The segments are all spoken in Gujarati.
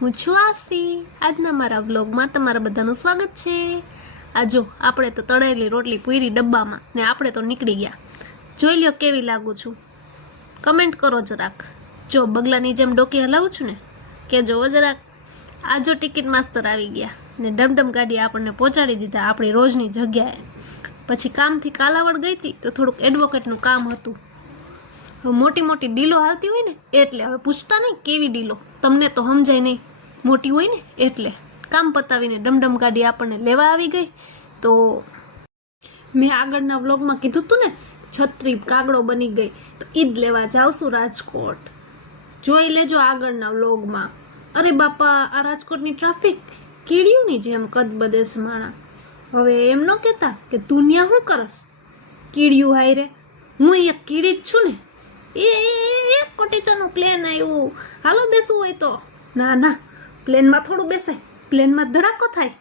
હું છું આસી. આજના મારા વ્લોગમાં તમારા બધાનું સ્વાગત છે. આ જો આપણે તો તળેલી રોટલી પૂરી ડબ્બામાં ને આપણે તો નીકળી ગયા. જોઈ લ્યો કેવી લાગુ છું, કમેન્ટ કરો જરાક. જો બગલાની જેમ ડોકી હલાવું છું ને કે જોવો જરાક. આ જો ટિકિટ માસ્તર આવી ગયા ને ડમડમ ગાડી આપણને પહોંચાડી દીધા આપણી રોજની જગ્યાએ. પછી કામથી કાલાવડ ગઈ હતી તો થોડુંક એડવોકેટનું કામ હતું. મોટી મોટી ડીલો હાલતી હોય ને એટલે હવે પૂછતા નહીં કેવી ડીલો, તમને તો સમજાય નહીં, મોટી હોય ને એટલે. કામ પતાવીને ડમડમ ગાડી આપણને લેવા આવી ગઈ. તો મેં આગળના વ્લોગમાં કીધું હતું ને છત્રી કાગડો બની ગઈ, તો ઈ જ લેવા જાવશું રાજકોટ. જોઈ લેજો આગળના વ્લોગમાં. અરે બાપા, આ રાજકોટની ટ્રાફિક કીડીઓની જેમ કદ બદેશ માણા. હવે એમ ન કહેતા કે તું ન્યા શું કરસ કીડિયું હાય રે, હું એક કીડી જ છું ને. એક કોટીચાનું પ્લેન આવ્યું, હાલો બેસવું હોય તો. ના ના, પ્લેનમાં થોડું બેસાય, પ્લેનમાં ધડાકો થાય.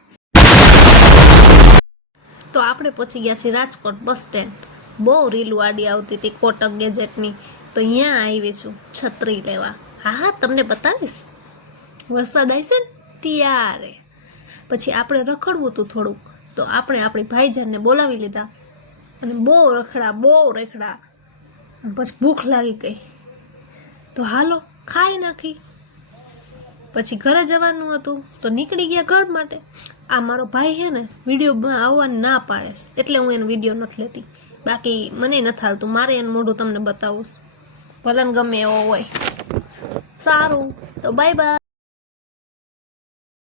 તો આપણે પહોંચી ગયા છીએ રાજકોટ બસ સ્ટેન્ડ. બહુ રીલું આડી આવતી હતી કોટક ગેજેટની, તો અહીંયા આવી છું છત્રી લેવા. હા હા, તમને બતાવીશ. વરસાદ આવશે ને ત્યારે. પછી આપણે રખડવું હતું થોડુંક, તો આપણે આપણી ભાઈજાનને બોલાવી લીધા અને બહુ રખડા. પછી ભૂખ લાગી ગઈ તો હાલો ખાઈ નાખી. પછી ઘરે જવાનું હતું તો નીકળી ગયા ઘર માટે. આ મારો ભાઈ છે ને વિડીયોમાં આવવાની ના પાડે એટલે હું એનો વિડીયો નથી લેતી. બાકી મને નથી હાલતું, મારે એનું મોઢું તમને બતાવું, ભલે ગમે એવો હોય. સારું, તો બાય બાય.